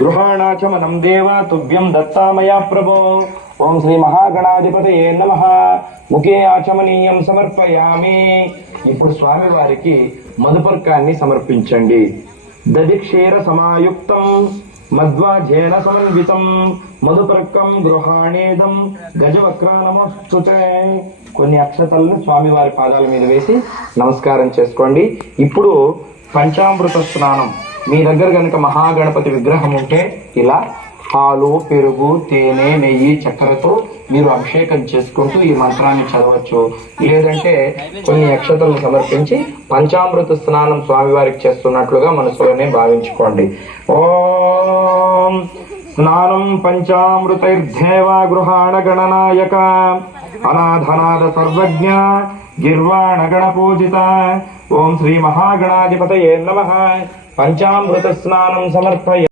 గృహాణాచమనం దేవ తుభ్యం దత్తామయా ప్రభో. ఓం శ్రీ మహాగణాధిపతయే నమః. ముఖే ఆచమనీయం సమర్పయామి. ఇప్పుడు స్వామి వారికి మధుపర్కాన్ని సమర్పించండి. దధిక్షీర సమాయుక్తం మధ్వాజేన సమన్వితం మధుపర్కం గృహాణేదం గజవక్రానమస్తుతే. కొన్ని అక్షతలను స్వామివారి పాదాల మీద వేసి నమస్కారం చేసుకోండి. ఇప్పుడు పంచామృత స్నానం. మీ దగ్గర కనుక మహాగణపతి విగ్రహం ఉంటే ఇలా పాలు, పెరుగు, తేనె, నెయ్యి, చక్కెరతో మీరు అభిషేకం చేసుకుంటూ ఈ మంత్రాన్ని చదవచ్చు. లేదంటే కొన్ని అక్షతలను సమర్పించి పంచామృత స్నానం స్వామివారికి చేస్తున్నట్లుగా మనసులోనే భావించుకోండి. ఓం స్నానం పంచామృతైర్దేవ గృహాణ గణనాయక అనాథనాథ సర్వజ్ఞ గిర్వాణ గణపూజిత. ఓం శ్రీ మహాగణాధిపతయే నమః. పంచామృత స్నానం సమర్పయ.